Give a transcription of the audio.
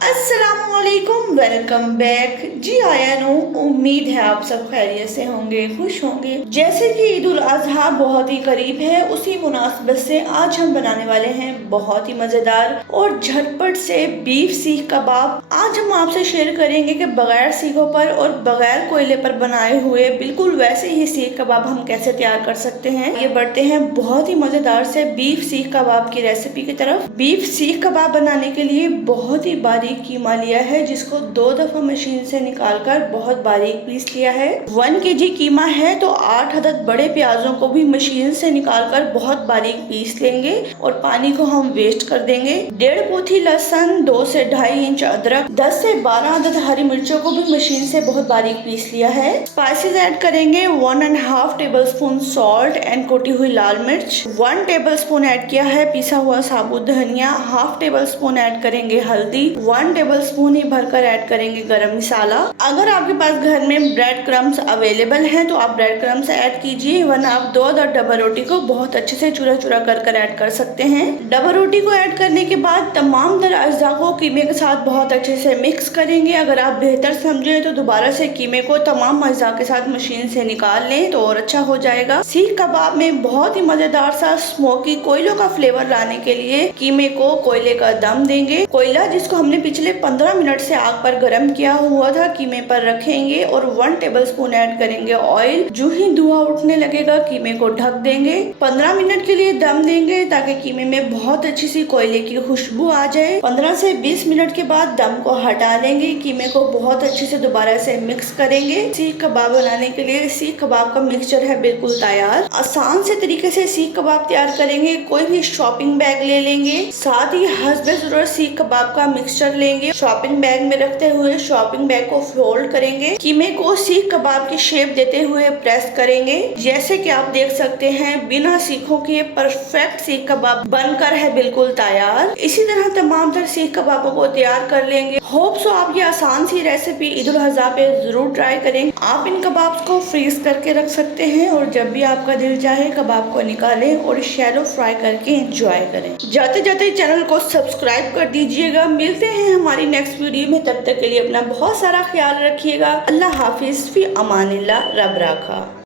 अस्सलामुअलैकुम, welcome back जी। आया no, उम्मीद है आप सब खैरियत से होंगे, खुश होंगे। जैसे कि ईद उल अजहा बहुत ही करीब है, उसी मुनासिबत से आज हम बनाने वाले हैं बहुत ही मजेदार और झटपट से बीफ सीख कबाब। आज हम आपसे शेयर करेंगे कि बगैर सीखों पर और बगैर कोयले पर बनाए हुए बिल्कुल वैसे ही सीख कबाब हम कैसे तैयार कर सकते हैं। ये बढ़ते हैं बहुत ही मजेदार से बीफ सीख कबाब की रेसिपी की तरफ। बीफ सीख कबाब बनाने के लिए बहुत ही बारीक कीमा लिया है, जिसको 2 दफा मशीन से निकालकर बहुत बारीक पीस लिया है। 1 केजी कीमा है तो 8 अदद बड़े प्याजों को भी मशीन से निकालकर बहुत बारीक पीस लेंगे और पानी को हम वेस्ट कर देंगे। 1.5 पोथी लहसुन, 2 से 2.5 इंच अदरक, 10 से 12 अदद हरी मिर्चों को भी मशीन से बहुत बारीक पीस लिया है। स्पाइसेस ऐड करेंगे 1.5 टेबल स्पून सॉल्ट एंड कोटी हुई लाल मिर्च, 1 टेबल स्पून ऐड किया है पिसा हुआ साबुत धनिया, 1/2 टेबल स्पून ऐड करेंगे हल्दी, 1 टेबल स्पून ही भरकर ऐड करेंगे गरम मसाला। अगर आपके पास घर में ब्रेड क्रम्स अवेलेबल हैं तो आप ब्रेड क्रम्स ऐड कीजिए, वरना आप 2 अदद डबल रोटी को बहुत अच्छे से चूरा चूरा कर ऐड कर सकते हैं। डबल रोटी को ऐड करने के बाद तमाम तर अज्जा को कीमे के साथ बहुत अच्छे से मिक्स करेंगे। अगर आप बेहतर समझे तो दोबारा से कीमे को तमाम अज्जा के साथ मशीन से निकाल लें तो और अच्छा हो जाएगा। सीख कबाब में बहुत ही मजेदार सा स्मोकी कोयलों का फ्लेवर लाने के लिए कीमे को कोयले का दम देंगे। कोयला जिसको हमने पिछले 15 मिनट से आग पर गर्म किया हुआ था कीमे पर रखेंगे और 1 टेबल स्पून ऐड करेंगे ऑयल। जो ही धुआं उठने लगेगा कीमे को ढक देंगे। 15 मिनट के लिए दम देंगे ताकि कीमे में बहुत अच्छी सी कोयले की खुशबू आ जाए। 15 से 20 मिनट के बाद दम को हटा लेंगे। कीमे को बहुत अच्छे से दोबारा से मिक्स करेंगे। सीख कबाब बनाने के लिए सीख कबाब का मिक्सचर है बिल्कुल तैयार। आसान से तरीके से सीख कबाब तैयार करेंगे। कोई भी शॉपिंग बैग ले लेंगे, साथ ही हस्बे जरूरत सीख कबाब का मिक्सचर लेंगे। शॉपिंग बैग में रखते हुए शॉपिंग बैग को फोल्ड करेंगे। कीमे को सीख कबाब की शेप देते हुए प्रेस करेंगे। जैसे कि आप देख सकते हैं बिना सीखों के परफेक्ट सीख कबाब बनकर है बिल्कुल तैयार। इसी तरह तमाम तर सीख कबाबों को तैयार कर लेंगे। होप सो आप ये आसान सी रेसिपी ईद उल अजहा पे जरूर ट्राई करें। आप इन कबाब्स को फ्रीज करके रख सकते हैं और जब भी आपका दिल चाहे कबाब को निकालें और शैलो फ्राई करके एंजॉय करें। जाते जाते चैनल को सब्सक्राइब कर दीजिएगा। मिलते हैं हमारी नेक्स्ट वीडियो में, तब तक के लिए अपना बहुत सारा ख्याल रखिएगा। अल्लाह हाफिज, फी अमानिल्लाह, रब राखा।